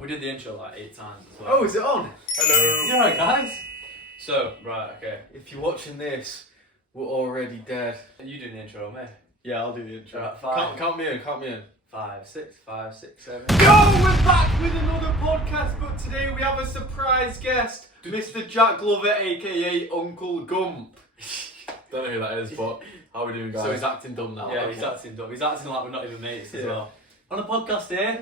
We did the intro like 8 times as well. Oh, is it on? Hello. You alright, guys? So, right, okay. If you're watching this, we're already dead. Are you doing the intro, mate? Yeah, I'll do the intro. Right, Count me in. 5, 6, 5, 6, 7. Yo, we're back with another podcast, but today we have a surprise guest, Mr. Jack Glover, aka Uncle Gump. Don't know who that is, but how are we doing, guys? So he's acting dumb now. Yeah, he's acting dumb. He's acting like we're not even mates as well. On the podcast here,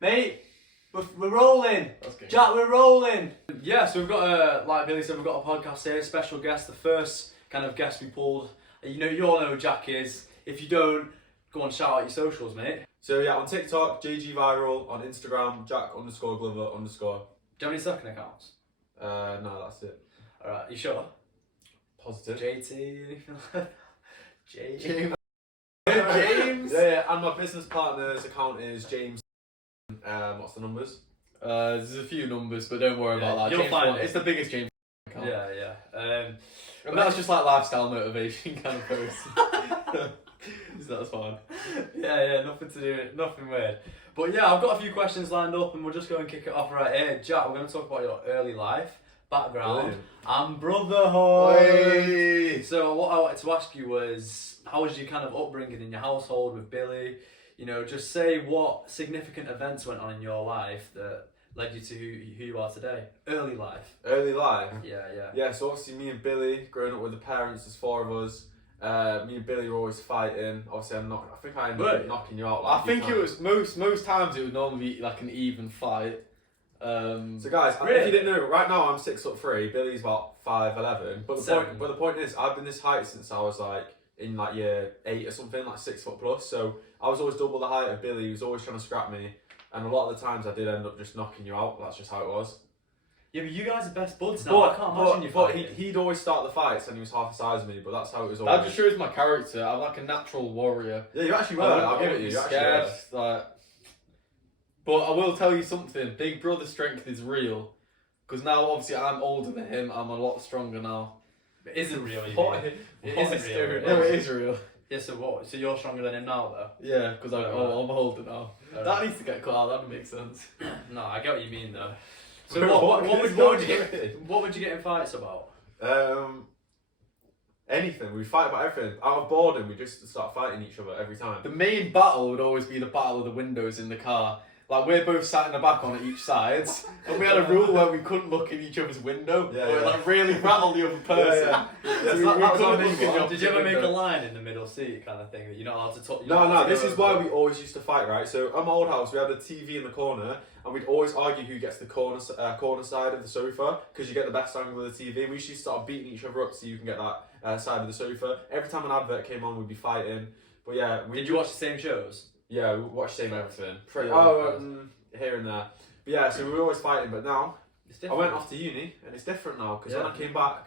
mate, we're rolling. That's good. Jack, we're rolling. Yeah, so we've got like Billy said, we've got a podcast here, special guest, the first kind of guest we pulled. You all know who Jack is. If you don't, go on, shout out your socials, mate. So yeah, on TikTok, JG Viral, on Instagram, Jack_Glover_. Do you have any second accounts? No, that's it. Alright, you sure? Positive. JT, anything like that? James. James. Yeah, and my business partner's account is James. What's the numbers? There's a few numbers, but don't worry about that. You'll James find one, it. It's the biggest James account. Yeah. And that's just like lifestyle motivation kind of post. So that's fine. Yeah, nothing to do, nothing weird. But yeah, I've got a few questions lined up and we'll just go and kick it off right here. Jack, we're going to talk about your early life, background, Brilliant. and brotherhood. Oi. So what I wanted to ask you was, how was your kind of upbringing in your household with Billy? You know, just say what significant events went on in your life that led you to who you are today. Early life. Early life. Yeah. Yeah, so obviously me and Billy, growing up with the parents, there's 4 of us. Me and Billy were always fighting. Obviously, I think I ended up knocking you out. I think it was most times it would normally be like an even fight. So guys, Really? if you didn't know, right now I'm 6'3", Billy's about 5'11". But the point is, I've been this height since I was like in like year 8 or something, like 6 foot plus. So I was always double the height of Billy. He was always trying to scrap me, and a lot of the times I did end up just knocking you out. That's just how it was. Yeah, but you guys are best buds now. I can't imagine you fighting. He'd always start the fights, and he was half the size of me. But that's how it was always. That just shows my character. I'm like a natural warrior. Yeah, you actually were. I'll give it you. You actually Scared, were. like, but I will tell you something. Big brother strength is real. Because now, obviously, I'm older than him. I'm a lot stronger now. It isn't real, you What? mean? It What isn't is real. doing? No, it is real. Yeah, so what? So you're stronger than him now, though? Yeah, because I'm older now. Alright. That needs to get cut out. That makes sense. No, I get what you mean, though. So What what would you get in fights about? Anything. We fight about everything. Out of boredom, we just start fighting each other every time. The main battle would always be the battle of the windows in the car. Like, we're both sat in the back on each side, and we had a rule where we couldn't look in each other's window, or it like really rattled the other person. Yeah, So we couldn't look in the Did opposite you ever make a window. line in the middle seat kind of thing that you're not allowed to talk? No, this is why we always used to fight, right? So at my old house, we had a TV in the corner, and we'd always argue who gets the corner side of the sofa, because you get the best angle of the TV. We used to start beating each other up so you can get that side of the sofa. Every time an advert came on, we'd be fighting. But yeah, Did you watch the same shows? Yeah, we watched same everything. Yeah. Here and there. But yeah, so we were always fighting. But now It's I different. went off to uni, and it's different now. Because when I came back,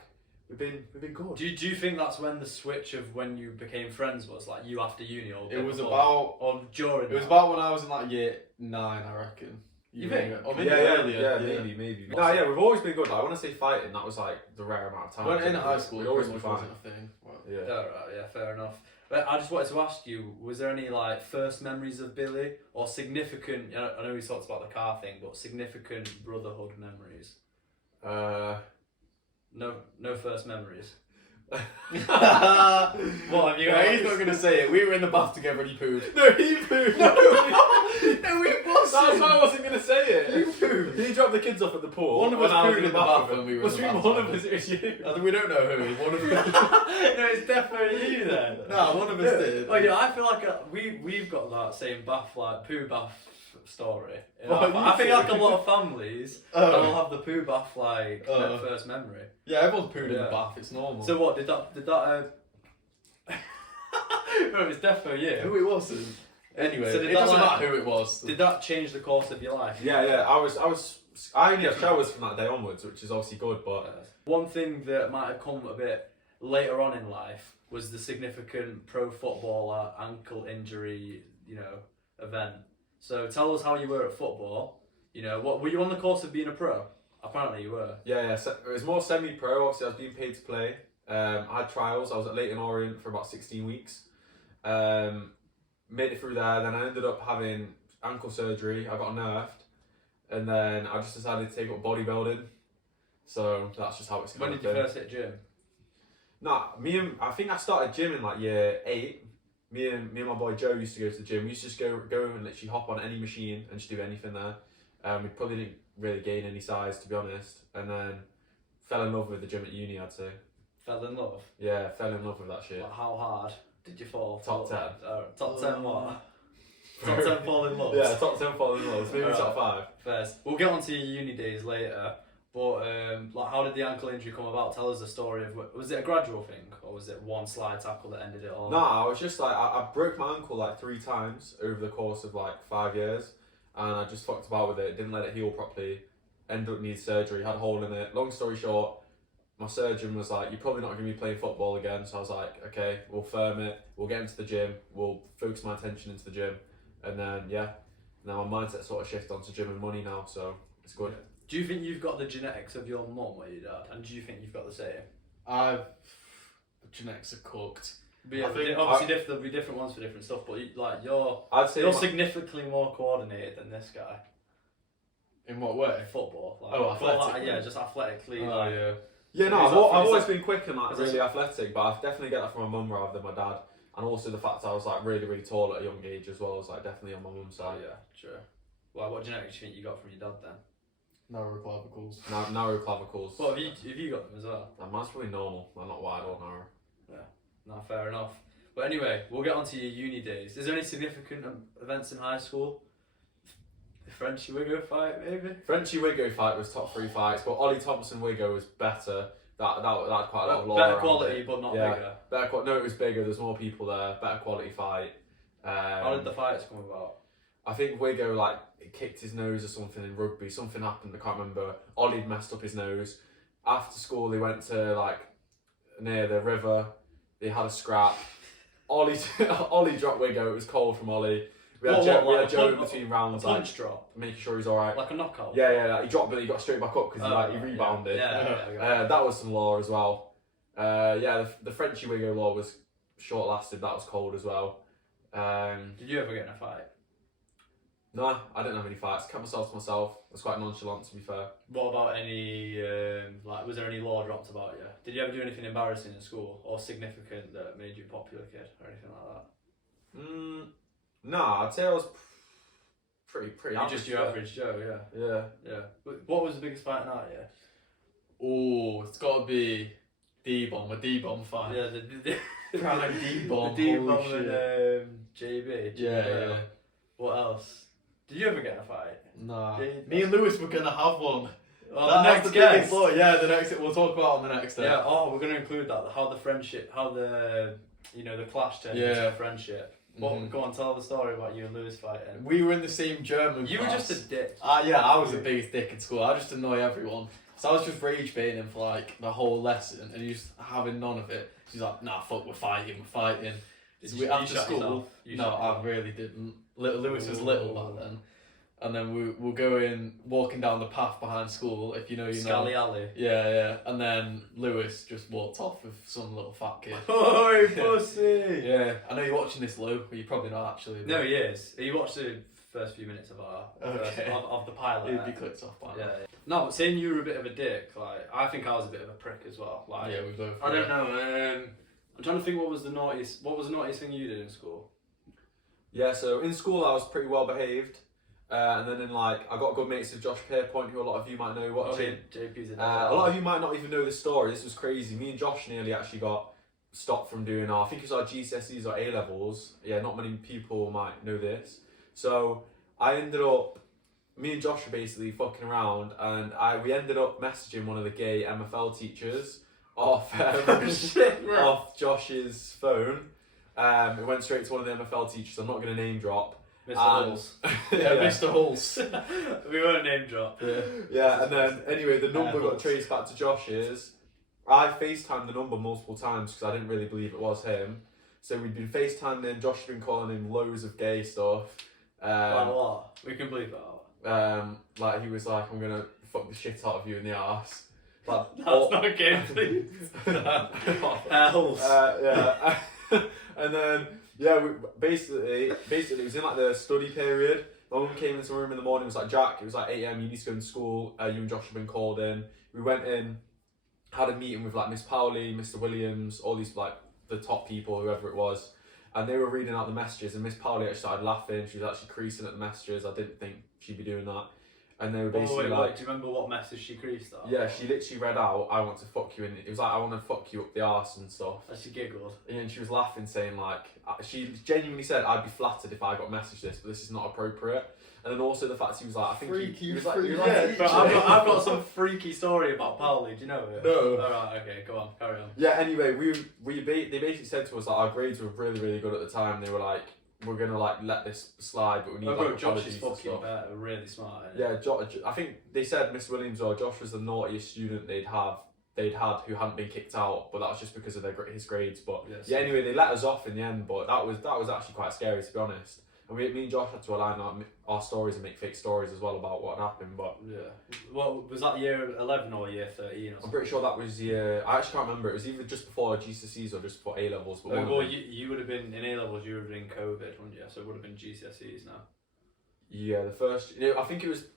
we've been good. Do you think that's when the switch of when you became friends was, like you after uni or It was before? about. or during? It was that? about when I was in like year 9, I reckon. You think? Or maybe Yeah, earlier. maybe. No, yeah, we've always been good. Like when I say fighting, that was like the rare amount of time. When in high school, we it always pretty been much fine. wasn't a thing. Well, Yeah. Alright, yeah, fair enough. But I just wanted to ask you, was there any like first memories of Billy or significant? I know we talked about the car thing, but significant brotherhood memories. No first memories. What have you? Yeah, he's not gonna say it. We were in the bath together and he pooed. No, he pooed. No, it wasn't. That's why I wasn't gonna say it. You pooed. He dropped the kids off at the pool. One of us and I was pooed in the bath when we were in Must the be bath one of together. us. It was you. I think we don't know who. One of us. No, it's definitely you then. No, one of us did. Oh yeah, I feel like we've got that same bath, like poo bath story. In What, our you I think two? like a lot of families, they'll have the poo bath like their first memory. Yeah, everyone's pooed in Yeah. the bath. It's normal. So what did that? No, it's definitely you. who it wasn't. Anyway, So did it that, doesn't like- matter who it was. Did that change the course of your life? Yeah. I only had showers from that day onwards, which is obviously good. But One thing that might have come a bit later on in life was the significant pro footballer ankle injury, event. So tell us how you were at football. What were you on the course of being a pro? Apparently you were. yeah. So it was more semi-pro. Obviously, I was being paid to play. I had trials. I was at Leighton Orient for about 16 weeks. Made it through there. Then I ended up having ankle surgery. I got nerfed. and then I just decided to take up bodybuilding. So that's just how it's When kind did of you been. first hit gym? Nah, I think I started gym in like year 8. Me and my boy Joe used to go to the gym. We used to just go and literally hop on any machine and just do anything there. We probably didn't really gain any size, to be honest, and then fell in love with the gym at uni, I'd say. Fell in love? Yeah, fell in love with that shit. Like, how hard did you fall? Top 10. Top 10 what? Top 10 fall in love? Yeah, top 10 fall in love. Maybe Alright. top 5. First. We'll get on to your uni days later, but like, how did the ankle injury come about? Tell us the story of, was it a gradual thing, or was it one slide tackle that ended it all? Nah, I was just like, I broke my ankle like 3 times over the course of like 5 years, and I just fucked about with it, didn't let it heal properly, ended up needing surgery, had a hole in it. Long story short, my surgeon was like, you're probably not going to be playing football again, so I was like, okay, we'll firm it, we'll get into the gym, we'll focus my attention into the gym, and then, yeah, now my mindset sort of shifted onto gym and money now, so it's good. Do you think you've got the genetics of your mum or your dad, and do you think you've got the same? The genetics are cooked. But yeah, I think obviously there'll be different ones for different stuff, but I'd say you're significantly more coordinated than this guy. In what way? Football. Like, Oh, but, like, athletically? yeah, just athletically. Oh, like, yeah. Yeah, no, Is I've, that- I've is always that- been quick and like is really that- athletic, but I definitely get that from my mum rather than my dad. And also the fact I was like really, really tall at a young age as well, was like definitely on my mum's Oh side. yeah, sure. Well, what genetics do you think you got from your dad then? Narrow clavicles. Narrow clavicles. What have you got them as well? Mine's probably normal, I'm not wide or narrow. No, fair enough. But anyway, we'll get on to your uni days. Is there any significant events in high school? The Frenchy Wiggo fight, maybe? Frenchie Wiggo fight was top 3 fights, but Ollie Thompson Wiggo was better. That had quite a lot of lore Better around quality, it. but not Yeah. bigger. No, it was bigger. There's more people there. Better quality fight. How did the fights come about? I think Wiggo like kicked his nose or something in rugby. Something happened. I can't remember. Ollie'd messed up his nose. After school, they went to like near the river. They had a scrap. Ollie dropped Wiggo. It was cold from Ollie. We had Joe in between rounds, A punch drop? making sure he's all right. Like a knockout? Yeah. He dropped, but he got straight back up because he rebounded. Yeah. That was some law as well. The Frenchy Wiggo law was short lasted. That was cold as well. Did you ever get in a fight? No, I didn't have any fights. Kept myself to myself. I was quite nonchalant, to be fair. What about any, was there any law dropped about you? Did you ever do anything embarrassing in school or significant that made you a popular kid or anything like that? No, I'd say I was pretty You're average. just your average Joe, Yeah. yeah. What was the biggest fight in that year? Oh, it's got to be D-bomb, a D-bomb fight. Yeah, the Prime D-bomb, the D-bomb holy and JB. Yeah. What else? Did you ever get in a fight? Nah. Yeah. Me and Lewis were gonna have one. Oh, That's the next the biggest guest. law. Yeah, the next. We'll talk about it on the next day. Yeah. Oh, we're gonna include that. How the friendship, how the clash turned into Yeah. a friendship. Well, Mhm. go on, tell the story about you and Lewis fighting. We were in the same German You were class. just a dick. Yeah, I was the biggest dick in school. I just annoy everyone. So I was just rage baiting him for like the whole lesson, and he's having none of it. He's like, "Nah, fuck, we're fighting." Did So you after shut school, yourself? You no, shut I yourself. really didn't. Lewis was little back then, and then we'll go in, walking down the path behind school. If you know, you know. Scally Alley. Yeah, and then Lewis just walked off with some little fat kid. Oi, pussy! Yeah, I know you're watching this, Lou, but you probably not actually. No, he is. He watched the first few minutes of Okay. of the pilot. He'd be clicked off by now. Yeah. No, but saying you were a bit of a dick, like I think I was a bit of a prick as well. Like Yeah, we both. I don't know. I'm trying to think what was the naughtiest thing you did in school? Yeah, so in school I was pretty well behaved. And then I got good mates with Josh Pierpoint, who a lot of you might know watching. JP's a A lot of you might not even know this story. This was crazy. Me and Josh nearly actually got stopped from doing I think it was our GCSEs or A levels. Yeah, not many people might know this. So I ended up, me and Josh were basically fucking around, and we ended up messaging one of the gay MFL teachers off off Josh's phone. It went straight to one of the MFL teachers. I'm not going to name drop. Mr. Hulls. Yeah, Mr. Hulse. We won't name drop. Yeah, and then anyway, the number got traced back to Josh's. I FaceTimed the number multiple times because I didn't really believe it was him. So we'd been FaceTiming him, Josh had been calling him loads of gay stuff. Like what? We can bleep that out. Like he was like, I'm gonna fuck the shit out of you in the arse. Like, That's not a game, please. Hells. Yeah. And then, yeah, basically it was in like the study period. My mum came into the room in the morning and was like, Jack, it was like 8 AM, you need to go to school, you and Josh have been called in. We went in, had a meeting with like Miss Powley, Mr. Williams, all these like the top people, whoever it was. And they were reading out the messages, and Miss Powley actually started laughing. She was actually creasing at the messages. I didn't think she'd be doing that. And they were basically like... Do you remember what message she creased at? Yeah, she literally read out, I want to fuck you, and it was like, I want to fuck you up the arse and stuff. And she giggled. And she was laughing, saying like, she genuinely said, I'd be flattered if I got messaged this, but this is not appropriate. And then also the fact he was like, I think Freaky, he was like, freaky. But I've got some freaky story about Powley. Do you know it? No. Alright, okay, go on, carry on. Yeah, anyway, they basically said to us that our grades were really, really good at the time. They were like, we're gonna like let this slide, but we need like Josh apologies is and fucking stuff. better, really smart. Isn't Yeah, I think they said Miss Williams or Josh was the naughtiest student they'd had who hadn't been kicked out, but that was just because of his grades. But Yes. yeah, anyway, they let us off in the end, but that was actually quite scary, to be honest. And me and Josh had to align our stories and make fake stories as well about what happened. But yeah. Well, was that year 11 or year 13 or something? I'm pretty sure that was I actually can't remember. It was either just before GCSEs or just before A levels. But well, you would have been in A levels. You would have been COVID, wouldn't you? So it would have been GCSEs now. Yeah, the first. I think it was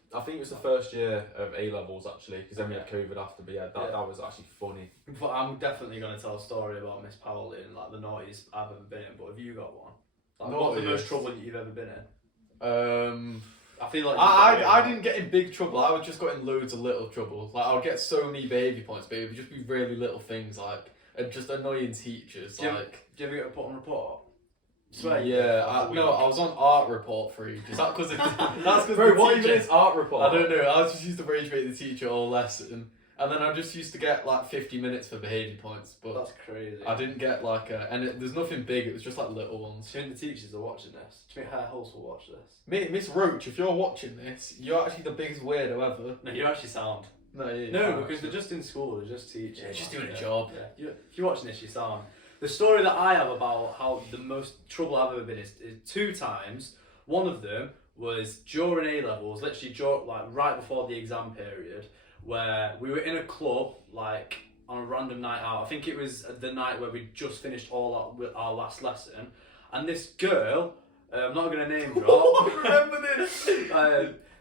the first year of A levels actually, because then we had COVID after. But yeah, that was actually funny. But I'm definitely going to tell a story about Miss Powell and like the naughtiest I've ever been in. But have you got one? Like, what's the most trouble you've ever been in? I feel like I didn't get in big trouble. I would just got in loads of little trouble. Like I would get so many behaviour points, but it would just be really little things like and just annoying teachers. Do you ever get put on report? Swear. Yeah, I was on art report for ages. That's because Bro, what even is art report? I don't know. I was just used to rage bait the teacher all lesson, and then I just used to get like 50 minutes for behaviour points. But That's crazy. I didn't get like there's nothing big. It was just like little ones. Do you think the teachers are watching this? Do you think High Hulse will watch this? Miss Roach, if you're watching this, you're actually the biggest weirdo ever. No, you're actually sound. No, Because they're just in school. They're just teaching. Yeah, just doing a job. Yeah. If you're watching this, you sound. The story that I have about how the most trouble I've ever been is 2 times. One of them was during A levels, literally like right before the exam period, where we were in a club like on a random night out. I think it was the night where we just finished all our last lesson, and this girl, I'm not gonna name drop. Remember this?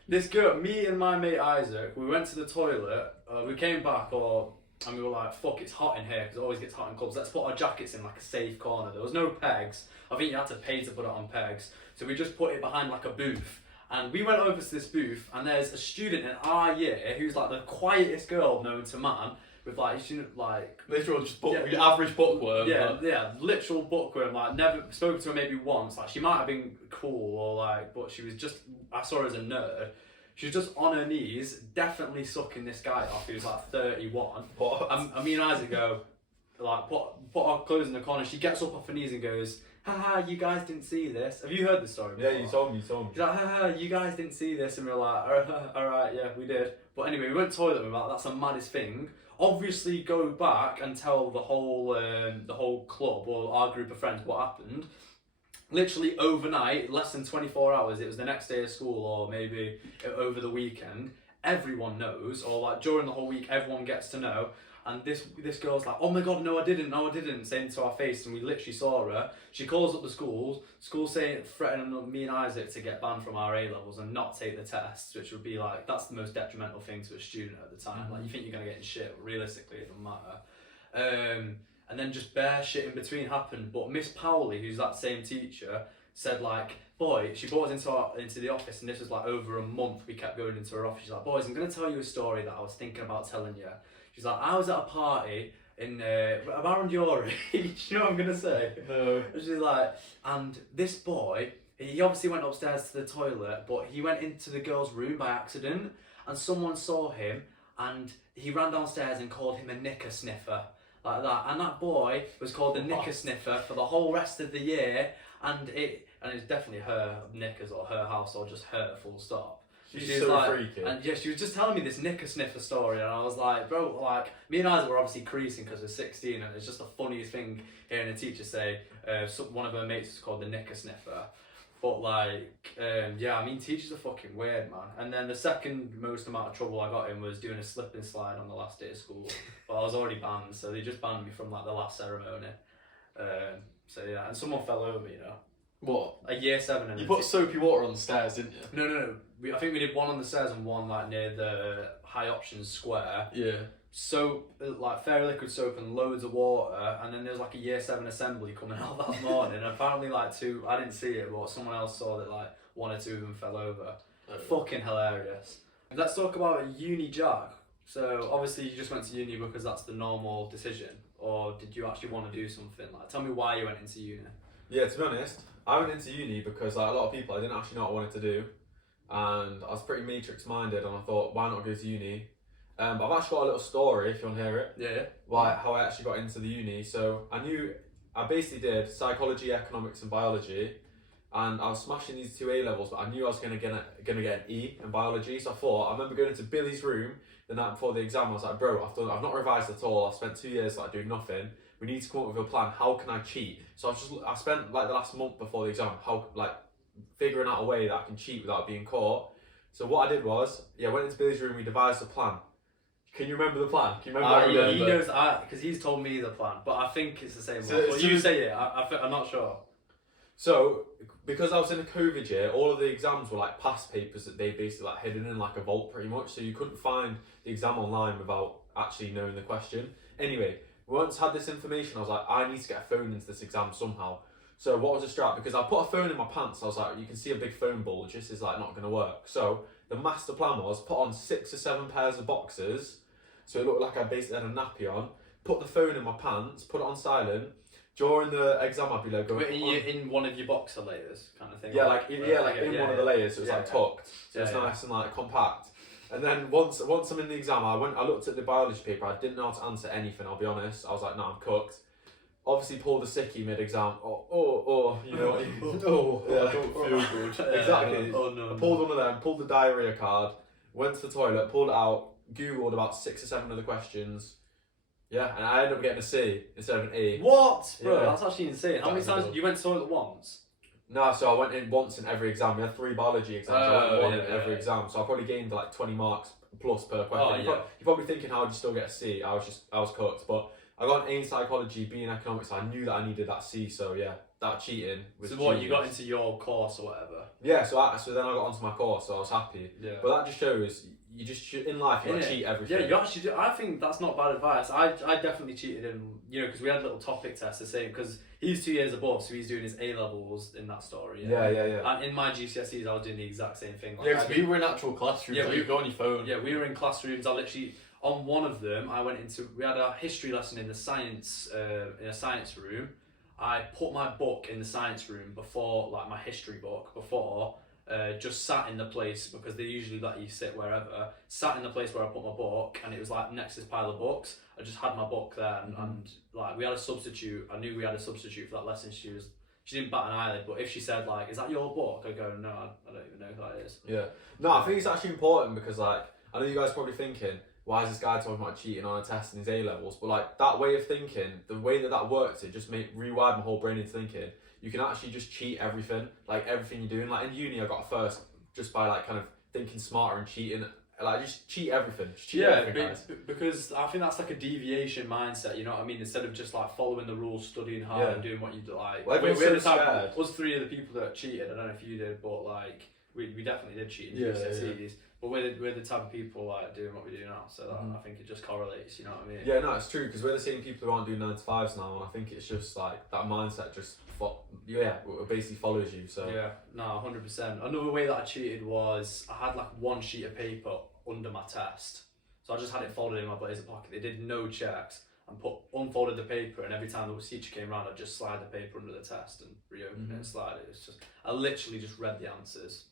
This girl, me and my mate Isaac, we went to the toilet. We came back and we were like, fuck, it's hot in here, because it always gets hot in clubs. Let's put our jackets in like a safe corner. There was no pegs. I think you had to pay to put it on pegs. So we just put it behind like a booth. And we went over to this booth, and there's a student in our year who's like the quietest girl known to man, with like, Literal just average bookworm. Yeah, literal bookworm. Like, never spoken to her maybe once. Like, she might have been cool or like, but she was just, I saw her as a nerd. She was just on her knees, definitely sucking this guy off. He was like 31. What? And me and Isaac go, like, put our clothes in the corner. She gets up off her knees and goes, haha, you guys didn't see this. Have you heard the story before? Yeah, you told me. She's like, haha, you guys didn't see this. And we were like, alright, yeah, we did. But anyway, we went to the toilet and we were like, that's the maddest thing. Obviously go back and tell the whole club or our group of friends what happened. Literally overnight, less than 24 hours, it was the next day of school or maybe over the weekend, everyone knows, or like during the whole week, everyone gets to know. And this girl's like, oh my god, no I didn't, saying to our face, and we literally saw her. She calls up the school saying, threatening me and Isaac to get banned from our A levels and not take the tests, which would be like, that's the most detrimental thing to a student at the time. Mm-hmm. Like, you think you're gonna get in shit, but realistically it doesn't matter. And then just bare shit in between happened. But Miss Powley, who's that same teacher, said like, she brought us into the office, and this was like over a month we kept going into her office. She's like, boys, I'm gonna tell you a story that I was thinking about telling you. She's like, I was at a party in around your age. You know what I'm gonna say? No. She's like, and this boy, he obviously went upstairs to the toilet, but he went into the girl's room by accident, and someone saw him, and he ran downstairs and called him a knicker sniffer. Like that, and that boy was called the knicker sniffer for the whole rest of the year, and it's definitely her knickers or her house or just her full stop. She's so like, freaky. And yeah, she was just telling me this knicker sniffer story, and I was like, bro, like, me and Isaac were obviously creasing because we're 16, and it's just the funniest thing hearing a teacher say one of her mates is called the knicker sniffer. But like, yeah, I mean, teachers are fucking weird, man. And then the second most amount of trouble I got in was doing a slip and slide on the last day of school. But I was already banned, so they just banned me from like the last ceremony. So yeah, and someone fell over, you know. What? A year 7 and You a put soapy water on the stairs, didn't you? No. I think we did one on the stairs and one like near the high options square. Yeah. Soap, like fairy liquid soap and loads of water, and then there's like a year 7 assembly coming out that morning. And apparently, like I didn't see it, but someone else saw that like 1 or 2 of them fell over. Fucking hilarious. Let's talk about uni, Jack. So obviously you just went to uni because that's the normal decision, or did you actually want to do something? Like, tell me why you went into uni. Yeah, to be honest, I went into uni because like a lot of people, I didn't actually know what I wanted to do, and I was pretty matrix minded, and I thought, why not go to uni? But I've actually got a little story if you want to hear it. Yeah. Why how I actually got into the uni. So I basically did psychology, economics, and biology, and I was smashing these 2 A levels, but I knew I was gonna get an E in biology. So I remember going into Billy's room the night before the exam. I was like, bro, I've not revised at all. I've spent 2 years like doing nothing. We need to come up with a plan. How can I cheat? So I spent like the last month before the exam figuring out a way that I can cheat without being caught. So what I did was, went into Billy's room. We devised a plan. Can you remember the plan? Can you remember? Yeah, he knows because he's told me the plan, but I think it's the same one. Well, you say it. I'm not sure. So because I was in a COVID year, all of the exams were like past papers that they basically like hidden in like a vault pretty much. So you couldn't find the exam online without actually knowing the question. Anyway, once I had this information, I was like, I need to get a phone into this exam somehow. So what was the strat? Because I put a phone in my pants, I was like, you can see a big phone bulge. This is like not going to work. So the master plan was put on 6 or 7 pairs of boxers. So it looked like I basically had a nappy on. Put the phone in my pants, put it on silent. During the exam, I'd be like going. Wait, in one of your boxer layers, kind of thing. Yeah, in one of the layers, so it was like tucked, so it's nice and like compact. And then once I'm in the exam, I looked at the biology paper. I didn't know how to answer anything. I'll be honest. I was like, no, I'm cooked. Obviously, pulled the sickie mid-exam. You know. I don't feel good. Exactly. No. I pulled one of them. Pulled the diarrhea card. Went to the toilet. Pulled it out. Googled about 6 or 7 of the questions. Yeah, and I ended up getting a C instead of an E. What? Bro, Yeah. that's actually insane. How many times you went to the toilet once? No, so I went in once in every exam. We had 3 biology exams. I went one in every yeah. exam. So I probably gained like 20 marks plus per question. Oh, You're probably thinking, how would you still get a C? I was cooked. But I got an A in psychology, B in economics. I knew that I needed that C. So yeah, that cheating was So what, genius. you got into your course or whatever? Yeah, so then I got onto my course, so I was happy. Yeah. But that just shows, you just in life, you gotta cheat everything. Yeah, you actually do. I think that's not bad advice. I definitely cheated in, because we had little topic tests the same, because he's 2 years above, so he's doing his A levels in that story. Yeah. And in my GCSEs, I was doing the exact same thing. Yeah, because we were in actual classrooms. Yeah, you go on your phone. Yeah, we were in classrooms. I literally, on one of them, we had a history lesson in the science, in a science room. I put my book in the science room before, like my history book, just sat in the place, because they usually let you sit wherever, sat in the place where I put my book, and it was like next to this pile of books. I just had my book there, and like we had a substitute. I knew we had a substitute for that lesson. She didn't bat an eyelid, but if she said like, is that your book? I go, no, I don't even know who that is. Yeah. No, I think it's actually important because like, I know you guys are probably thinking, why is this guy talking about cheating on a test in his A levels? But like that way of thinking, the way that works, it just rewired my whole brain into thinking you can actually just cheat everything, like everything you're doing. Like in uni, I got a first just by like kind of thinking smarter and cheating. Like just cheat everything. Just cheat everything, guys. Because I think that's like a deviation mindset. You know what I mean? Instead of just like following the rules, studying hard, and doing what you like. Well, we so scared. Us 3 of the people that cheated. I don't know if you did, but like we definitely did cheat in GCSEs. But we're the type of people like doing what we do now, so that, I think it just correlates. You know what I mean? Yeah, no, it's true because we're the same people who aren't doing 9 to 5s now, and I think it's just like that mindset just basically follows you. So yeah, no, 100%. Another way that I cheated was I had like 1 sheet of paper under my test, so I just had it folded in my blazer pocket. They did no checks and unfolded the paper, and every time the teacher came around, I'd just slide the paper under the test and reopen it and slide it. It's just I literally just read the answers.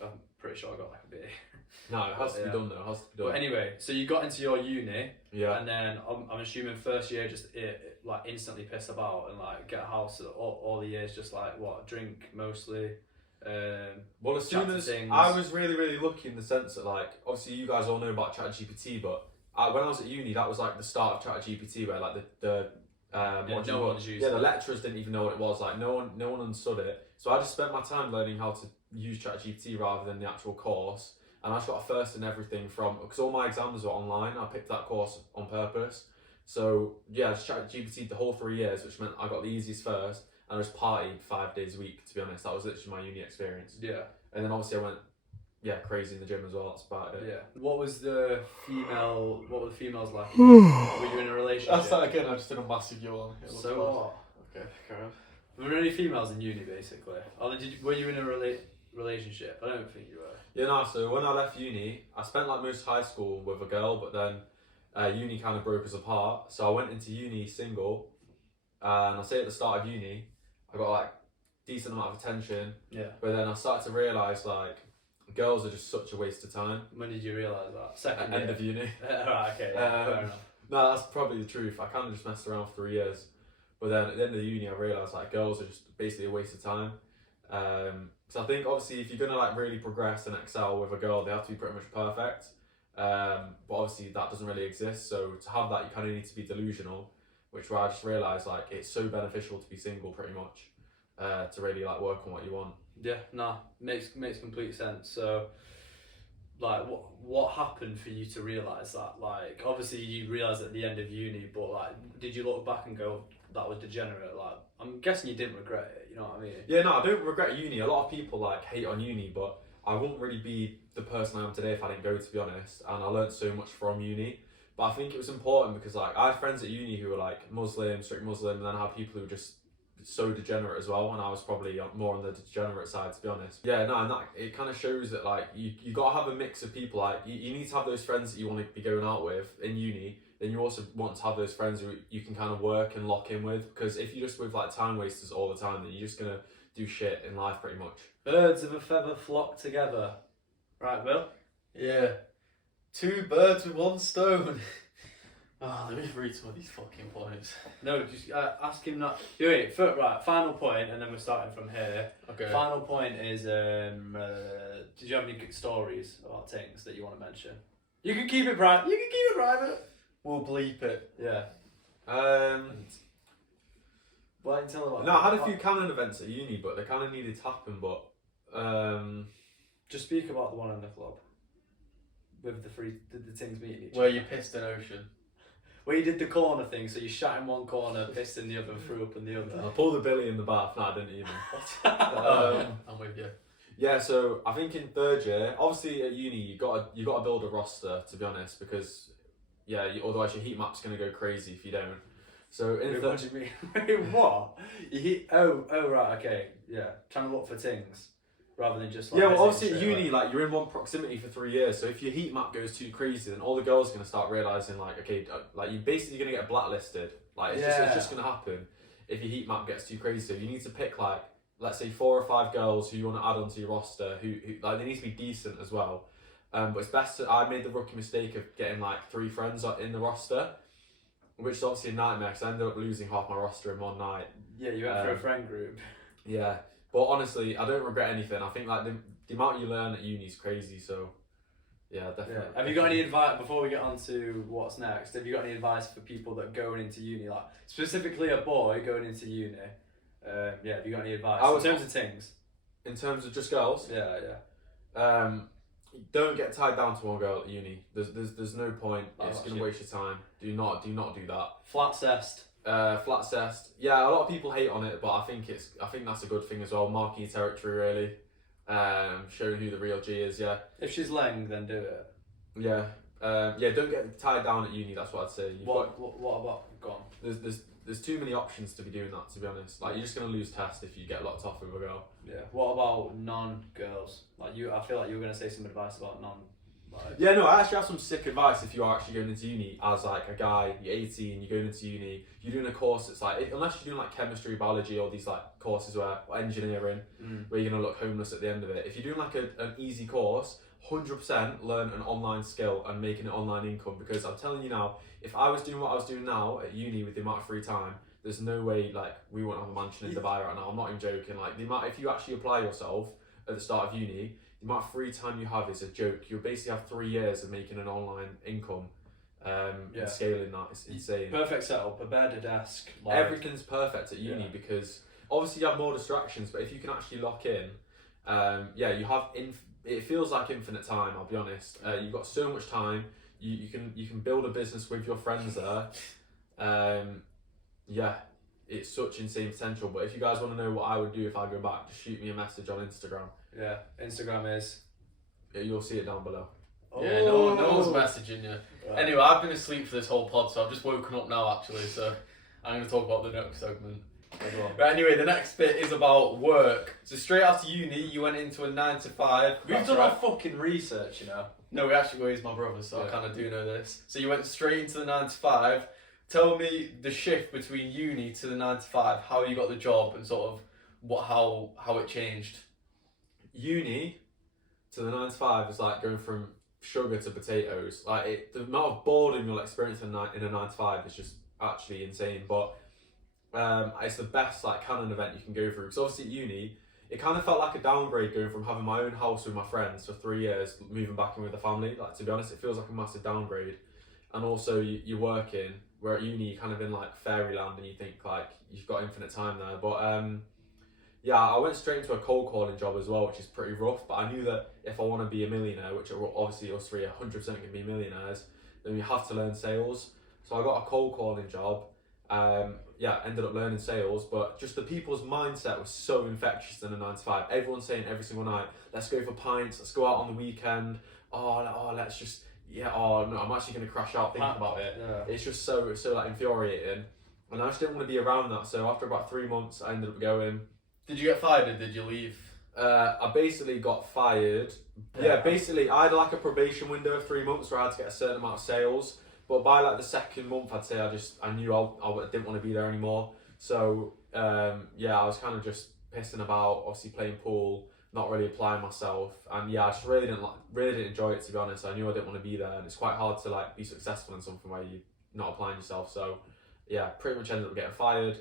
I'm pretty sure I got like a B. No, it has to be done though. It has to be done. But anyway, so you got into your uni, yeah, and then I'm assuming first year just like instantly piss about and like get a house. All the years just like drink mostly. Well, as soon as I was really lucky in the sense that like obviously you guys all know about ChatGPT, but when I was at uni, that was like the start of ChatGPT, where like the lecturers didn't even know what it was. Like no one understood it. So I just spent my time learning how to use ChatGPT rather than the actual course, and I just got a first in everything because all my exams were online. I picked that course on purpose. So yeah, ChatGPT the whole 3 years, which meant I got the easiest first, and I just partied 5 days a week. To be honest, that was literally my uni experience. Yeah. And then obviously I went, crazy in the gym as well. That's about it. Yeah. What were the females like? Were you in a relationship? That's that again. I just did a massive yawn. So what? Okay, carry on. Were there any females in uni basically? Or were you in a relationship? I don't think you were. Yeah, no. So when I left uni, I spent like most high school with a girl, but then uni kind of broke us apart. So I went into uni single, and I say at the start of uni, I got like decent amount of attention. Yeah. But then I started to realise like girls are just such a waste of time. When did you realise that? Second End of uni. Right, okay, yeah, fair enough. No, that's probably the truth. I kind of just messed around for 3 years. But then at the end of the uni, I realised like girls are just basically a waste of time. So I think obviously if you're going to like really progress and excel with a girl, they have to be pretty much perfect. But obviously that doesn't really exist. So to have that, you kind of need to be delusional, which where I just realised like it's so beneficial to be single pretty much, to really like work on what you want. Yeah, makes complete sense. So, like, what happened for you to realise that? Like, obviously you realised at the end of uni, but like, did you look back and go, that was degenerate? Like, I'm guessing you didn't regret it. You know what I mean? Yeah, no, I don't regret uni. A lot of people like hate on uni, but I wouldn't really be the person I am today if I didn't go, to be honest. And I learned so much from uni. But I think it was important because like I had friends at uni who were like Muslim, strict Muslim, and then I had people who were just so degenerate as well, and I was probably more on the degenerate side, to be honest. Yeah, no, and that it kind of shows that like you got to have a mix of people. Like you need to have those friends that you want to be going out with in uni. Then you also want to have those friends who you can kind of work and lock in with, because if you're just with like time wasters all the time, then you're just gonna do shit in life pretty much. Birds of a feather flock together, right, Bill? Yeah. 2 birds with 1 stone. Let me read some of these fucking points. No, just ask him not. Wait, right. Final point, and then we're starting from here. Okay. Final point is, did you have any good stories about things that you want to mention? You can keep it private. We'll bleep it. Yeah. Why didn't tell about? No, I had a few canon events at uni, but they kind of needed to happen. But just speak about the one in the club with the things meeting each other. Where you pissed in ocean. Where you did the corner thing, so you shat in one corner, pissed in the other, and threw up in the other. I pulled the billy in the bath. No, I didn't even. I'm with you. Yeah, so I think in 3rd year, obviously at uni you got to build a roster, to be honest, because otherwise your heat map's gonna go crazy if you don't. So in What do you mean? Wait, what? Oh right, okay, yeah. Trying to look for things rather than just like. yeah, well obviously at straight uni away. like you're in one proximity for 3 years, so if your heat map goes too crazy, then all the girls are gonna start realizing like, okay, like you're basically gonna get blacklisted. Like it's just gonna happen if your heat map gets too crazy. So you need to pick like, let's say 4 or 5 girls who you want to add onto your roster, who like they need to be decent as well. But it's best I made the rookie mistake of getting like 3 friends in the roster, which is obviously a nightmare because I ended up losing half my roster in one night. Yeah, you went for a friend group. Yeah, but honestly, I don't regret anything. I think like the amount you learn at uni is crazy. So yeah, definitely. Yeah. Have you got any advice before we get on to what's next? Have you got any advice for people that are going into uni, like specifically a boy going into uni? Have you got any advice in terms of things? In terms of just girls? Yeah. Don't get tied down to one girl at uni. There's no point. It's gonna shit. waste your time. Do not do that. Flat cest. Flat cest. Yeah, a lot of people hate on it, but I think that's a good thing as well. Marking your territory really. Showing who the real G is. Yeah. If she's leng, then do it. Yeah. Don't get tied down at uni. That's what I'd say. What about? Go on. There's too many options to be doing that, to be honest. Like you're just gonna lose test if you get locked off with a girl. Yeah. What about non-girls? Like I feel like you were gonna say some advice about non. Like... Yeah, no, I actually have some sick advice if you are actually going into uni as like a guy. You're 18, you're going into uni, you're doing a course that's like, unless you're doing like chemistry, biology, or these like courses or engineering, where you're gonna look homeless at the end of it. If you're doing like an easy course, 100% learn an online skill and making an online income, because I'm telling you now, if I was doing what I was doing now at uni with the amount of free time, there's no way like we won't have a mansion in Dubai right now. I'm not even joking. Like the amount, if you actually apply yourself at the start of uni, the amount of free time you have is a joke. You'll basically have 3 years of making an online income, and scaling that. It's insane. Perfect setup, a bed, a desk. Like... Everything's perfect at uni because obviously you have more distractions, but if you can actually lock in, you have it feels like infinite time. I'll be honest. You've got so much time. You can build a business with your friends there. it's such insane potential. But if you guys want to know what I would do if I go back, just shoot me a message on Instagram. Yeah, Instagram is. Yeah, you'll see it down below. Yeah, no one's Oh. messaging you. Right. Anyway, I've been asleep for this whole pod, so I've just woken up now actually, so I'm going to talk about the next segment. But anyway, the next bit is about work. So straight after uni, you went into a 9 to 5. We've That's done right. our fucking research, you know. No, we actually were, he's my brother, so I Yeah. kind of do know this. So you went straight into the 9 to 5. Tell me the shift between uni to the 9 to 5, how you got the job and sort of how it changed. Uni to the 9 to 5 is like going from sugar to potatoes. Like the amount of boredom you'll experience in a 9 to 5 is just actually insane. But it's the best like canon event you can go through. Because obviously at uni, it kind of felt like a downgrade going from having my own house with my friends for 3 years, moving back in with the family. Like, to be honest, it feels like a massive downgrade. And also you're working, where at uni you're kind of in like fairyland and you think like you've got infinite time there. But yeah, I went straight into a cold calling job as well, which is pretty rough. But I knew that if I want to be a millionaire, which are obviously us three are 100% going to be millionaires, then you have to learn sales. So I got a cold calling job. Yeah, ended up learning sales, but just the people's mindset was so infectious in a 9 to 5. Everyone's saying every single night, let's go for pints, let's go out on the weekend. Let's just, no, I'm actually going to crash out thinking about it. Yeah. It's just so like infuriating. And I just didn't want to be around that. So after about 3 months, I ended up going. Did you get fired or did you leave? I basically got fired. Yeah, basically I had like a probation window of 3 months where I had to get a certain amount of sales. But by like the second month, I'd say I knew I didn't want to be there anymore. So I was kind of just pissing about, obviously playing pool, not really applying myself, and I just really didn't enjoy it, to be honest. I knew I didn't want to be there, and it's quite hard to like be successful in something where you're not applying yourself. So yeah, pretty much ended up getting fired.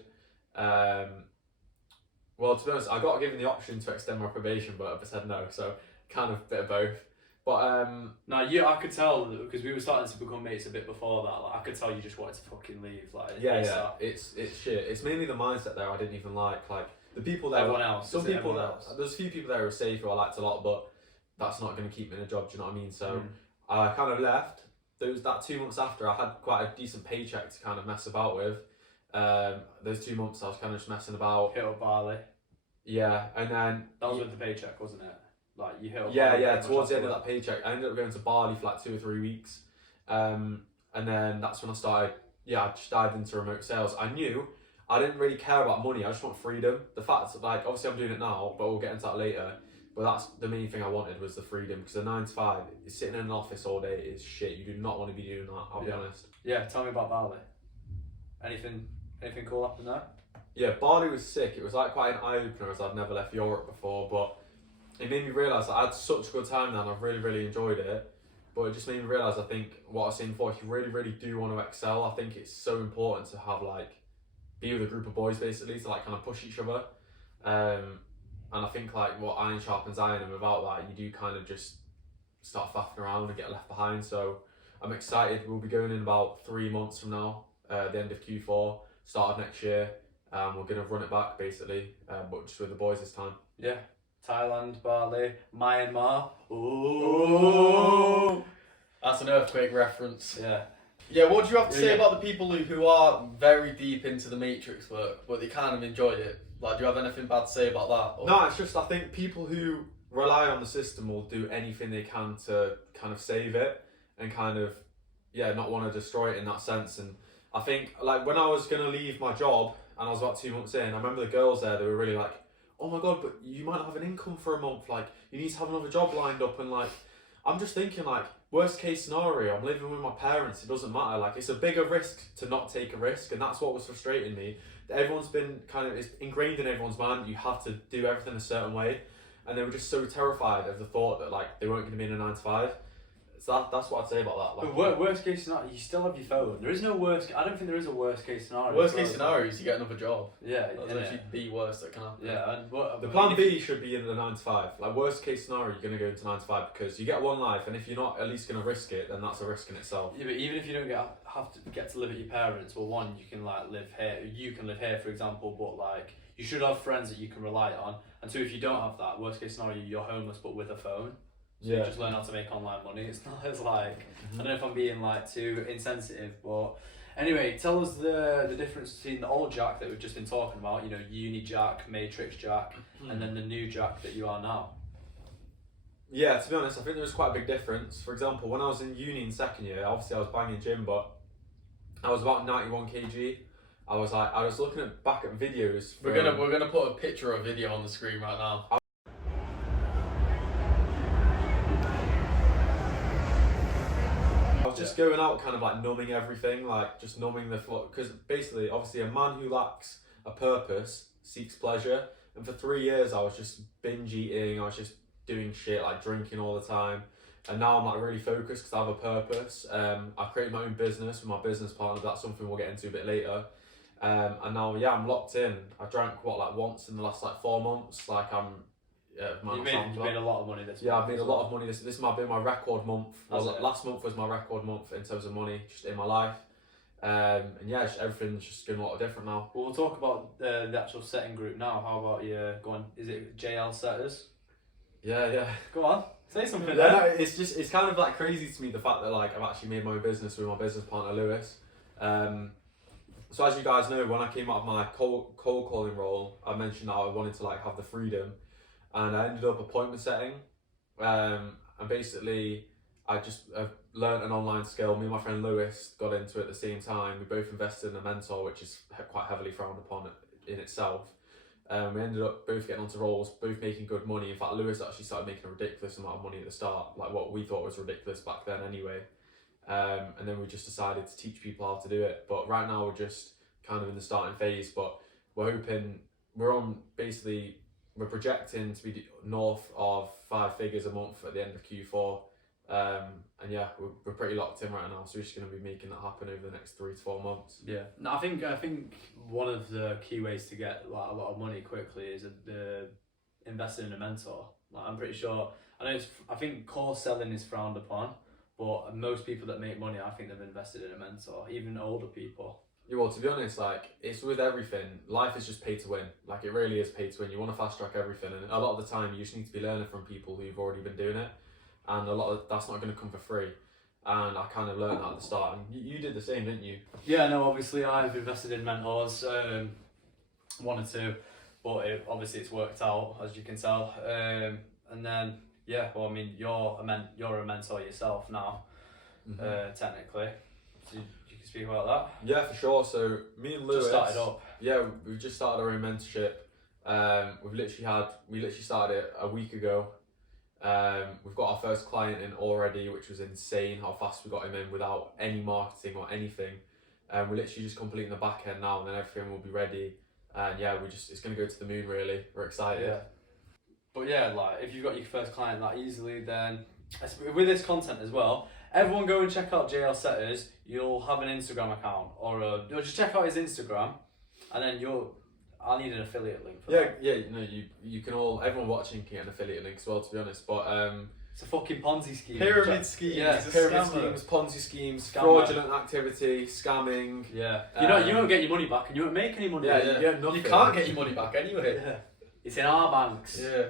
Well, to be honest, I got given the option to extend my probation, but I said no. So kind of a bit of both. But I could tell because we were starting to become mates a bit before that. Like I could tell you just wanted to fucking leave. Like it's shit. It's mainly the mindset there I didn't even like. Like the people there. Everyone else. Some people everyone there. else? There's a few people there who are safe who I liked a lot, but that's not going to keep me in a job. Do you know what I mean? So I kind of left. That 2 months after, I had quite a decent paycheck to kind of mess about with. Those 2 months I was kind of just messing about. Hit up Barley. Yeah, and then That was with the paycheck, wasn't it? Like you hit up. yeah, Barley yeah. pretty much Towards the end of after that paycheck, I ended up going to Bali for like 2 or 3 weeks, and then that's when I started. Yeah, I just dived into remote sales. I knew I didn't really care about money. I just want freedom. The fact that, like, obviously I'm doing it now, but we'll get into that later. But that's the main thing I wanted, was the freedom, because the 9 to 5, sitting in an office all day is shit. You do not want to be doing that. I'll be honest. Yeah, tell me about Barley. Anything cool happened there? Yeah, Bali was sick. It was like quite an eye opener, as I'd never left Europe before, but it made me realise that I had such a good time there and I've really, really enjoyed it. But it just made me realise, I think, what I was saying before, if you really, really do want to excel, I think it's so important to have, like, be with a group of boys, basically, to, like, kind of push each other. And I think, like, what iron sharpens iron, and without that, you do kind of just start faffing around and get left behind. So I'm excited. We'll be going in about 3 months from now, the end of Q4, start of next year. We're going to run it back, basically, but just with the boys this time. Yeah. Thailand, Bali, Myanmar. Ooh. That's an earthquake reference. Yeah. Yeah, what do you have to say Yeah. about the people who are very deep into the Matrix work, but they kind of enjoy it? Like, do you have anything bad to say about that? Or? No, it's just, I think people who rely on the system will do anything they can to kind of save it and kind of, not want to destroy it in that sense. And I think, like, when I was going to leave my job and I was about 2 months in, I remember the girls there, they were really like, oh my God, but you might not have an income for a month. Like, you need to have another job lined up. And, like, I'm just thinking, like, worst case scenario, I'm living with my parents, it doesn't matter. Like, it's a bigger risk to not take a risk. And that's what was frustrating me. Everyone's been it's ingrained in everyone's mind that you have to do everything a certain way. And they were just so terrified of the thought that, like, they weren't going to be in a 9 to 5. So that's what I'd say about that. Like, But worst case scenario, you still have your phone. There is no worst. I don't think there is a worst case scenario. Worst case scenario is you get another job. Yeah, That's innit? actually the worst that can happen. Yeah, and what the plan B should be in the 9 to 5. Like, worst case scenario, you're going to go into 9 to 5 because you get one life, and if you're not at least going to risk it, then that's a risk in itself. Yeah, but even if you don't have to get to live at your parents, well, one, you can like live here. You can live here, for example, but like you should have friends that you can rely on. And two, if you don't have that, worst case scenario, you're homeless but with a phone. So you just learn how to make online money. It's not as like I don't know if I'm being like too insensitive, but Anyway, tell us the difference between the old Jack that we've just been talking about, you know, uni Jack, Matrix Jack, and then the new Jack that you are now. Yeah, to be honest, I think there was quite a big difference. For example, when I was in uni in second year, obviously I was banging gym, but I was about 91 kg. I was looking back at videos. We're gonna put a picture or a video on the screen right now. I was just going out kind of like numbing everything, like just numbing the floor. Because basically, obviously, a man who lacks a purpose seeks pleasure. And for 3 years, I was just binge eating. I was just doing shit, like drinking all the time. And now I'm like really focused because I have a purpose. I created my own business with my business partner. That's something we'll get into a bit later. And now, yeah, I'm locked in. I drank once in the last 4 months. Like You made a lot of money this month. Yeah, I've made a lot of money. This might be my record month. Well, last month was my record month in terms of money, just in my life. And yeah, everything's just getting a lot different now. Well, we'll talk about the actual setting group now. How about you go on? Is it JL Setters? Yeah. Go on, say something. Yeah, no, it's kind of like crazy to me the fact that like I've actually made my own business with my business partner Lewis. So as you guys know, when I came out of my cold calling role, I mentioned that I wanted to like have the freedom, and I ended up appointment setting. And basically, I just learned an online skill. Me and my friend Lewis got into it at the same time. We both invested in a mentor, which is quite heavily frowned upon in itself. We ended up both getting onto roles, both making good money. In fact, Lewis actually started making a ridiculous amount of money at the start, like what we thought was ridiculous back then anyway. And then we just decided to teach people how to do it. But right now we're just kind of in the starting phase, but we're hoping, we're projecting to be north of 5 figures a month at the end of Q4. And yeah, we're pretty locked in right now, so we're just going to be making that happen over the next 3 to 4 months. Yeah, no, I think one of the key ways to get like a lot of money quickly is investing in a mentor. Like, I'm pretty sure. I think course selling is frowned upon, but most people that make money, I think they've invested in a mentor. Even older people. Yeah, well, to be honest, like it's with everything. Life is just pay to win. Like it really is pay to win. You want to fast track everything, and a lot of the time you just need to be learning from people who've already been doing it. And a lot of that's not going to come for free. And I kind of learned that at the start. And you did the same, didn't you? Yeah, no, obviously I've invested in mentors, wanted to, but obviously it's worked out, as you can tell. And then, yeah, well, I mean, you're a mentor yourself now, technically. So you can speak about that? Yeah, for sure. So me and Lewis just started up. Yeah, we've just started our own mentorship. We literally started it a week ago. We've got our first client in already, which was insane how fast we got him in without any marketing or anything. We're literally just completing the back end now, and then everything will be ready. And yeah, it's going to go to the moon really. We're excited. Yeah. But yeah, like if you've got your first client that easily, then with this content as well, everyone go and check out JL Setters. You'll have an Instagram account, or just check out his Instagram, and then I'll need an affiliate link for that. Yeah, you can everyone watching can get an affiliate link as well, to be honest, but it's a fucking Ponzi scheme. Pyramid schemes. Yeah, pyramid schemes, Ponzi schemes, fraudulent activity, scamming. Yeah. You don't get your money back, and you won't make any money. Yeah, you get nothing. You can't get your money back anyway. Yeah. It's in our banks. Yeah.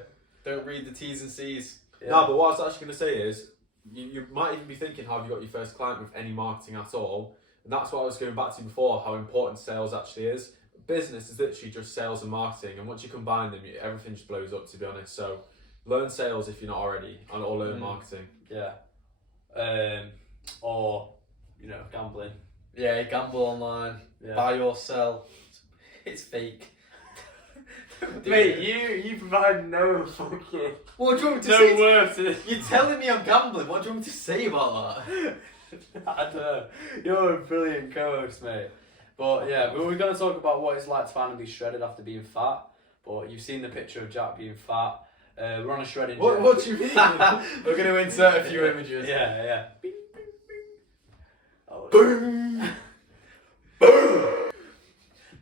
Don't read the T's and C's. Yeah. No, but what I was actually going to say is, you might even be thinking, have you got your first client with any marketing at all? And that's what I was going back to before, how important sales actually is. Business is literally just sales and marketing, and once you combine them, everything just blows up, to be honest. So learn sales if you're not already, or learn marketing. Yeah. Or gambling. Yeah, gamble online. Yeah. Buy or sell. It's fake. Mate, you provide no fucking What do you want me to say? worth. You're telling me I'm gambling. What do you want me to say about that? I don't know. You're a brilliant co-host, mate. But yeah, we're going to talk about what it's like to finally be shredded after being fat. But you've seen the picture of Jack being fat. We're on a shredding journey. What do you mean? We're going to insert a few images. Yeah. Bing, bing, bing. Oh, Boom! do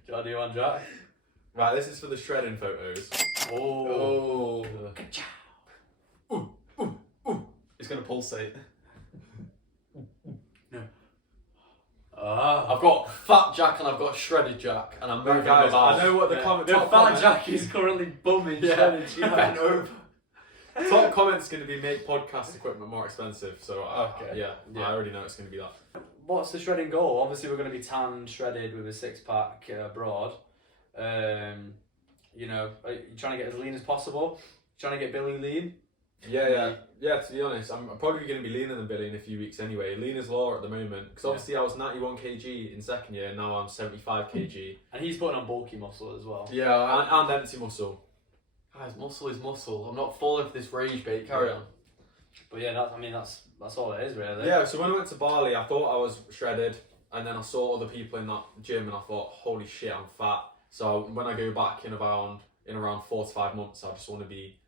you want to do one, Jack? Right, this is for the shredding photos. Oh. It's going to pulsate. I've got fat Jack and I've got shredded Jack, and I'm moving Right, guys, about. I know what the comment. The top fat comment- Jack is currently bumming shredded. Bent over. Top comment's going to be make podcast equipment more expensive. So Okay. yeah, I already know it's going to be that. what's the shredding goal? Obviously, we're going to be tanned, shredded with a 6-pack abroad. You know, are you trying to get as lean as possible? Trying to get Billy lean? Yeah. To be honest, I'm probably going to be leaner than Billy in a few weeks anyway. Lean is law at the moment because obviously I was 91 kg in second year, and now I'm 75 kg. And he's putting on bulky muscle as well. Yeah, And empty muscle. guys, muscle is muscle. I'm not falling for this rage bait. Carry on. But yeah, that's all it is really. Yeah, so when I went to Bali, I thought I was shredded, and then I saw other people in that gym, and I thought, holy shit, I'm fat. So when I go back in around 4 to 5 months, I just want to be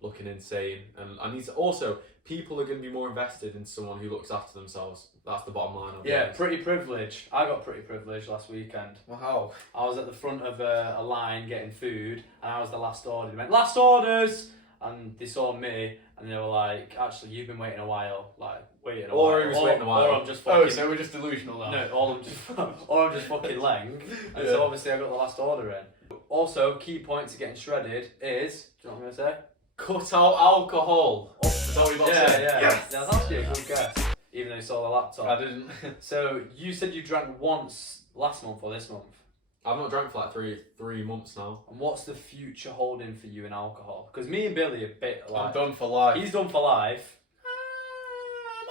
looking insane, and I need to also. People are going to be more invested in someone who looks after themselves. That's the bottom line. Pretty privilege. I got pretty privileged last weekend. Well, how? I was at the front of a line getting food, and I was the last order. They went, last orders! And they saw me, and they were like, actually, you've been waiting a while. Like, waiting a while. Or he was waiting a while. Or I'm just fucking... Oh, so we're just delusional now. No, or I'm just fucking leng. And so obviously I got the last order in. Also, key point to getting shredded is... Do you know what I'm going to say? Cut out alcohol. Oh, is that what you've got to say? Yeah. Yes. That's actually a good guess. Even though you saw the laptop. I didn't. So, you said you drank once last month or this month? I've not drank for like three months now. And what's the future holding for you in alcohol? Because me and Billy are a bit like... I'm done for life. He's done for life.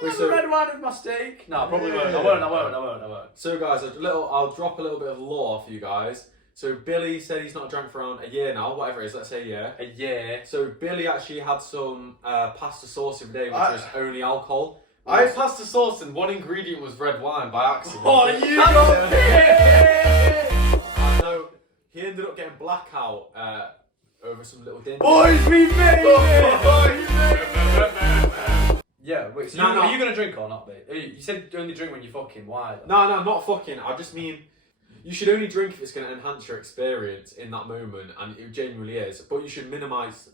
Wait, I'm red wine with my steak. No, I probably won't. I won't. So guys, I'll drop a little bit of law for you guys. So Billy said he's not drank for around a year now, whatever it is, let's say a year. A year. So Billy actually had some pasta sauce the other day, which was only alcohol. I had pasta sauce and one ingredient was red wine by accident. Oh, you got it! I know. He ended up getting blackout over some little dinner. Boys, we made it! Yeah, wait, so No. are you going to drink or not, mate? You said you only drink when you're fucking wild. No, not fucking. I just mean, you should only drink if it's going to enhance your experience in that moment, and it genuinely is. But you should minimise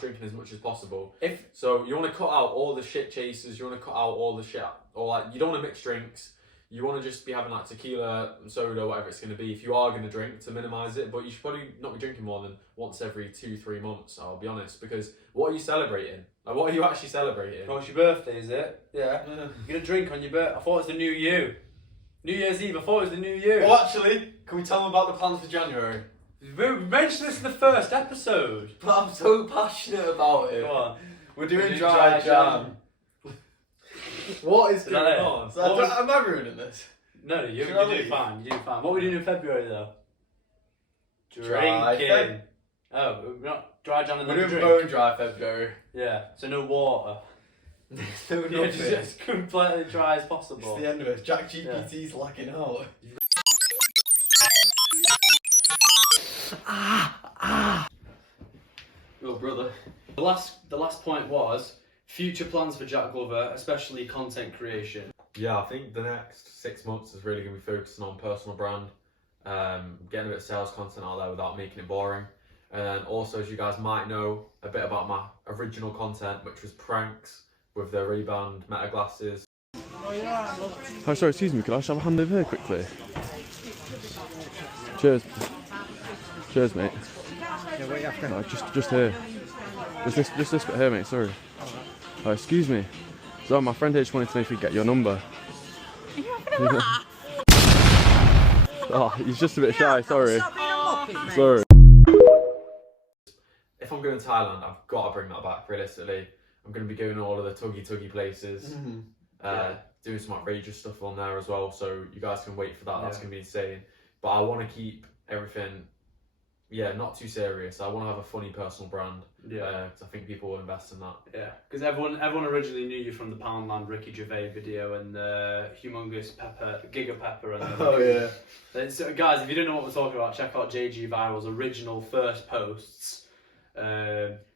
drinking as much as possible. So you want to cut out all the shit chasers. You want to cut out all the shit, or like you don't want to mix drinks. You want to just be having like tequila, soda, whatever it's going to be. If you are going to drink, to minimise it. But you should probably not be drinking more than once every 2-3 months. I'll be honest, because what are you celebrating? Like, what are you actually celebrating? Oh, it's your birthday, is it? Yeah. You're going to drink on your birthday. I thought it was the new you. New Year's Eve, I thought it was the new you. Well, actually, can we tell them about the plans for January? We mentioned this in the first episode. But I'm so passionate about it. Come on. We're doing dry jam. What is going that it? on? So am I ruining this? No, you're Should I doing leave? fine. You're doing fine. What are we doing in February, though? Dry Drinking. Oh, we're not dry jam and then We're doing drink. bone dry February. Yeah, so no water. No, Yeah, just as completely dry as possible. It's the end of it. Jack GPT's lacking out. Oh, brother. The last point was future plans for Jack Glover, especially content creation. Yeah, I think the next 6 months is really going to be focusing on personal brand, getting a bit of sales content out there without making it boring. And then also, as you guys might know, a bit about my original content, which was pranks with the Ray-Ban Meta glasses. Oh, sorry, excuse me, can I just have a hand over here quickly? Cheers. Cheers, mate. Yeah, wait after. No, just here. Just this bit here, mate, sorry. Oh, excuse me. So, my friend here just wanted to know if we could get your number. Are you having a laugh? Oh, he's just a bit shy, sorry. Stop being a muppet, mate. Sorry. If I'm going to Thailand, I've got to bring that back, realistically. I'm going to be going to all of the tuggy places, doing some outrageous stuff on there as well, so you guys can wait for that. That's going to be insane. But I want to keep everything, not too serious. I want to have a funny personal brand, because I think people will invest in that. Yeah, because everyone originally knew you from the Poundland Ricky Gervais video and the humongous Giga Pepper. And Oh yeah. So, guys, if you don't know what we're talking about, check out JG Viral's original first posts.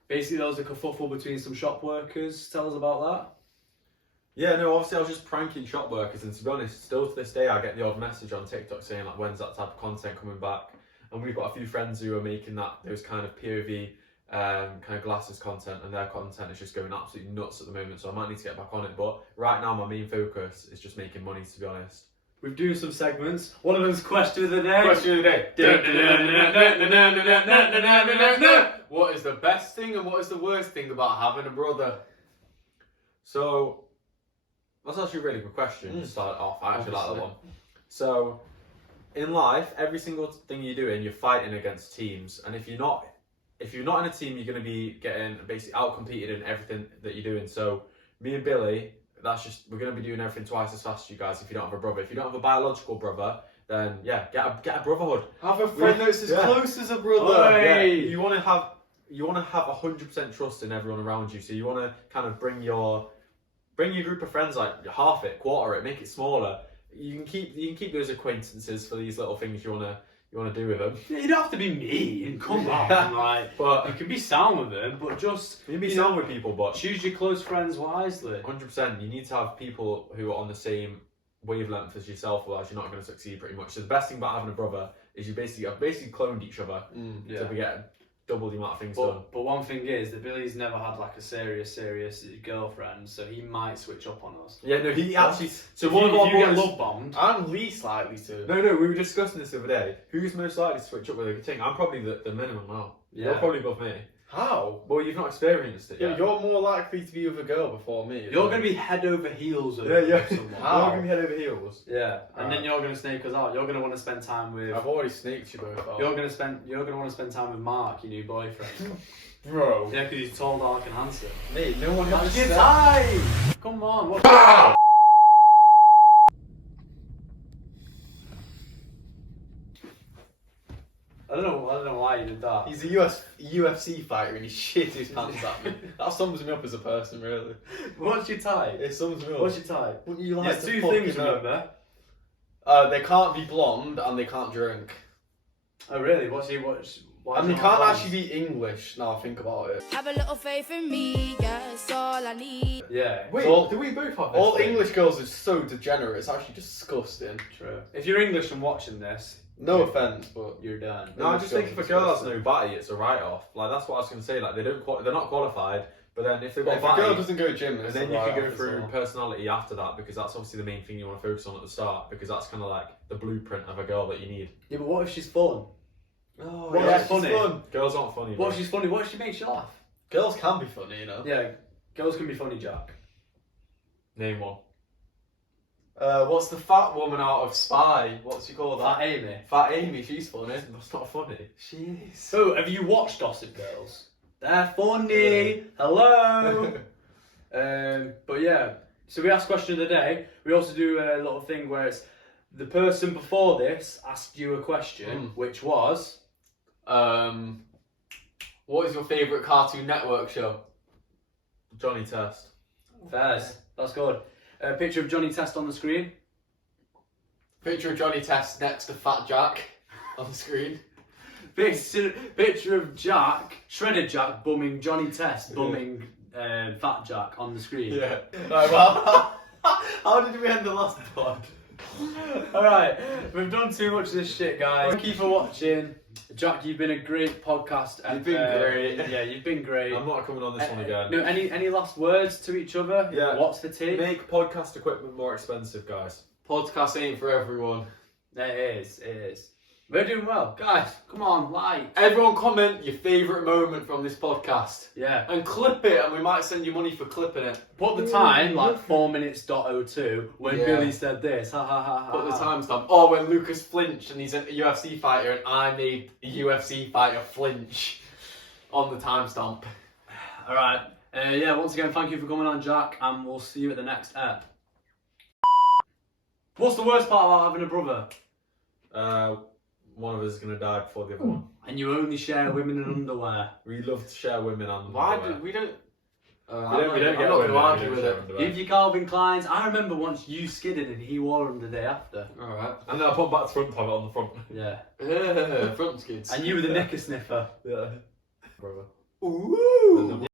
Basically, there was a kerfuffle between some shop workers. Tell us about that. Yeah, no, obviously I was just pranking shop workers, and to be honest, still to this day I get the odd message on TikTok saying like, when's that type of content coming back? And we've got a few friends who are making those kind of POV kind of glasses content, and their content is just going absolutely nuts at the moment, so I might need to get back on it. But right now my main focus is just making money, to be honest. We've doing some segments. One of them's question of the day. Question of the day. What is the best thing and what is the worst thing about having a brother? So, That's actually a really good question to start off. I actually like that Obviously. one. So, in life, every single thing you're doing, you're fighting against teams, and if you're not in a team, you're going to be getting basically out-competed in everything that you're doing. So, me and Billy, we're going to be doing everything twice as fast as you guys if you don't have a brother. If you don't have a biological brother, then yeah, get a brotherhood. Have a friend that's as close as a brother. Oh, yeah. Hey. You want to have 100% trust in everyone around you. So you want to kind of bring your group of friends, like half it, quarter it, make it smaller. You can keep those acquaintances for these little things you wanna do with them. You don't have to be mean. Come on, like. But You can be sound with them, but just you can be sound with people, but choose your close friends wisely. 100%, you need to have people who are on the same wavelength as yourself, otherwise you're not going to succeed pretty much. So the best thing about having a brother is you've basically cloned each other to get double the amount of things done. But one thing is that Billy's never had like a serious girlfriend, so he might switch up on us. Yeah, no, he actually. So If one of our you get boys. love bombed. I'm least likely to. No, we were discussing this the other day. Who's most likely to switch up with a thing? I'm probably the minimum now. Yeah. You're probably above me. How? Well, you've not experienced it Yeah, yet. you're more likely to be with a girl before me. You're going to be head over heels over Yeah. someone. You're going to be head over heels. Yeah, and then Right. you're going to snake us out. You're going to want to spend time with. I've already snaked you both out. You're going to want to spend time with Mark, your new boyfriend. Bro. Yeah, because he's tall, dark, and handsome. Mate, no one That's has your said. time. Come on. What? I don't know why you did that. He's a UFC fighter and he shit his pants at me. That sums me up as a person, really. What's your type? It sums me up. What's your type? Wouldn't you There's to two fucking things, know? remember? They can't be blonde and they can't drink. Oh really? Why And do they you can't want actually be English. Now I think about it. Have a little faith in me, that's all I need. Yeah. Wait, All- do we both have this All thing? English girls are so degenerate. It's actually disgusting. True. If you're English and watching this, No offense, but you're done. No, I just think if a girl has Disgusting. no batty, it's a write-off. Like that's what I was going to say. Like they're not qualified, but then if they've got if a batty, girl doesn't go gym, and it's then a you can go write-off as through well. personality after that, because that's obviously the main thing you want to focus on at the start, because that's kind of like the blueprint of a girl that you need. Yeah, but what if she's fun? Oh, What yeah, is funny? she's fun. Girls aren't funny. What bro. if she's funny? What if she makes you laugh? Girls can be funny, you know. Yeah, girls can be funny, Jack. Name one. What's the fat woman out of Spy? What's she called? Fat Amy. Fat Amy. She's funny. That's not funny. She is. So, have you watched Gossip Girls? They're funny. Hello. But yeah, so we ask question of the day. We also do a little thing where it's the person before this asked you a question, which was What is your favourite Cartoon Network show? Johnny Test. Fairs. That's good. A picture of Johnny Test on the screen. Picture of Johnny Test next to Fat Jack on the screen. Picture of Jack, Shredded Jack, bumming Johnny Test, bumming Fat Jack on the screen. Yeah. Right, well, how did we end the last pod? Alright, we've done too much of this shit, guys. Thank you for watching. Jack, you've been a great podcast. You've been great. Yeah, you've been great. I'm not coming on this one again. No, any last words to each other? Yeah. What's the tea? Make podcast equipment more expensive, guys. Podcast ain't for everyone. It is. We're doing well. Guys, come on, like. Everyone comment your favourite moment from this podcast. Yeah. And clip it, and we might send you money for clipping it. Put the time, like 4 minutes .02, when Yeah. Billy said this. Ha ha ha ha. Put the ha. timestamp. Or when Lucas flinched and he's a UFC fighter and I made a UFC fighter flinch on the timestamp. Alright. Yeah, once again, thank you for coming on, Jack, and we'll see you at the next ep. What's the worst part about having a brother? One of us is going to die before the other one. And you only share women in underwear. We love to share women and Why underwear. do we don't? We don't I'm get not going women, to we argue don't with share it. underwear. Give your Calvin Kleins. I remember once you skidded and he wore them the day after. Alright. And then I put back to front, have it on the front. Yeah. Front skids. And you were the knicker sniffer. Yeah. Brother. Ooh.